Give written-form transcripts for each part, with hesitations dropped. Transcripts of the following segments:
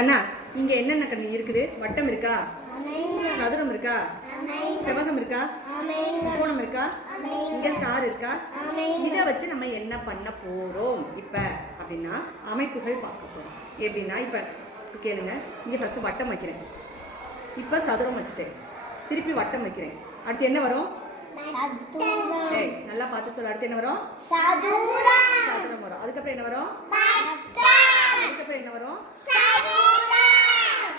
கண்ணா இங்க என்னென்ன கண்ணு இருக்குது? வட்டம் இருக்கா? சதுரம் இருக்கா? செவ்வகம் இருக்கா? முக்கோணம் இருக்கா? இங்க ஸ்டார் இருக்கா? இதை வச்சு நம்ம என்ன பண்ண போறோம் இப்ப அப்படின்னா அமைப்புகள் பார்க்க போறோம். எப்படின்னா இப்ப கேளுங்க, இங்க ஃபர்ஸ்ட் வட்டம் வைக்கிறேன், இப்ப சதுரம் வச்சுட்டேன், திருப்பி வட்டம் வைக்கிறேன், அடுத்து என்ன வரும்? நல்லா பார்த்து சொல்ல. அடுத்து என்ன வரும்? சதுரம் வரும். அதுக்கப்புறம் என்ன வரும்? அதுக்கப்புறம் என்ன வரும்?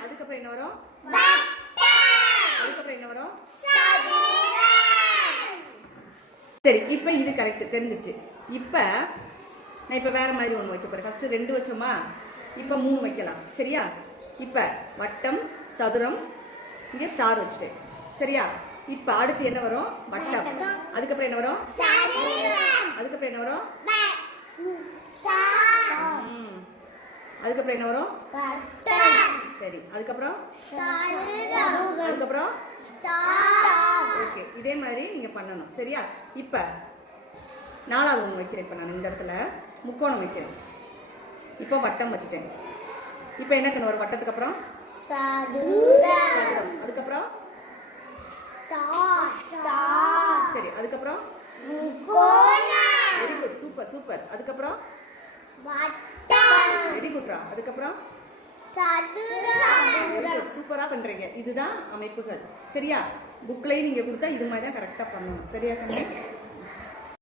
அதுக்கப்புறம் என்ன வரும்? அதுக்கப்புறம் என்ன வரும்? சரி, இப்ப இது கரெக்ட் தெரிஞ்சிருச்சு. இப்ப நான் இப்ப வேற மாதிரி ஒன்று வைக்க போறேன். ஃபர்ஸ்ட் 2 வச்சோமா, இப்ப 3 வைக்கலாம். சரியா? இப்ப வட்டம், சதுரம், இங்க ஸ்டார் வச்சுட்டேன். சரியா? இப்ப அடுத்து என்ன வரும்? வட்டம். அதுக்கப்புறம் என்ன வரும்? அதுக்கப்புறம் என்ன வரும்? அதுக்கப்புறம் என்ன வரும்? சரி, அதுக்கப்புறம் அதுக்கப்புறம் ஓகே, இதே மாதிரி நீங்க பண்ணணும். சரியா? இப்ப 4வது ஒன்று வைக்கிறேன். இப்ப நான் இந்த இடத்துல முக்கோணம் வைக்கிறேன், இப்போ வட்டம் வச்சுட்டேன். இப்போ என்ன கண்ணு வரும்? வட்டத்துக்கு அப்புறம் சதுரம், அதுக்கப்புறம் சரி, அதுக்கப்புறம் வெரி குட், சூப்பர் சூப்பர். அதுக்கப்புறம் வெரி குட்ரா. அதுக்கப்புறம் வெரி குட், சூப்பரா பண்றீங்க. இதுதான் அமைப்புகள். சரியா? புக்லையும் நீங்க கொடுத்தா இது மாதிரி தான் கரெக்டா பண்ணணும். சரியா கண்ணு?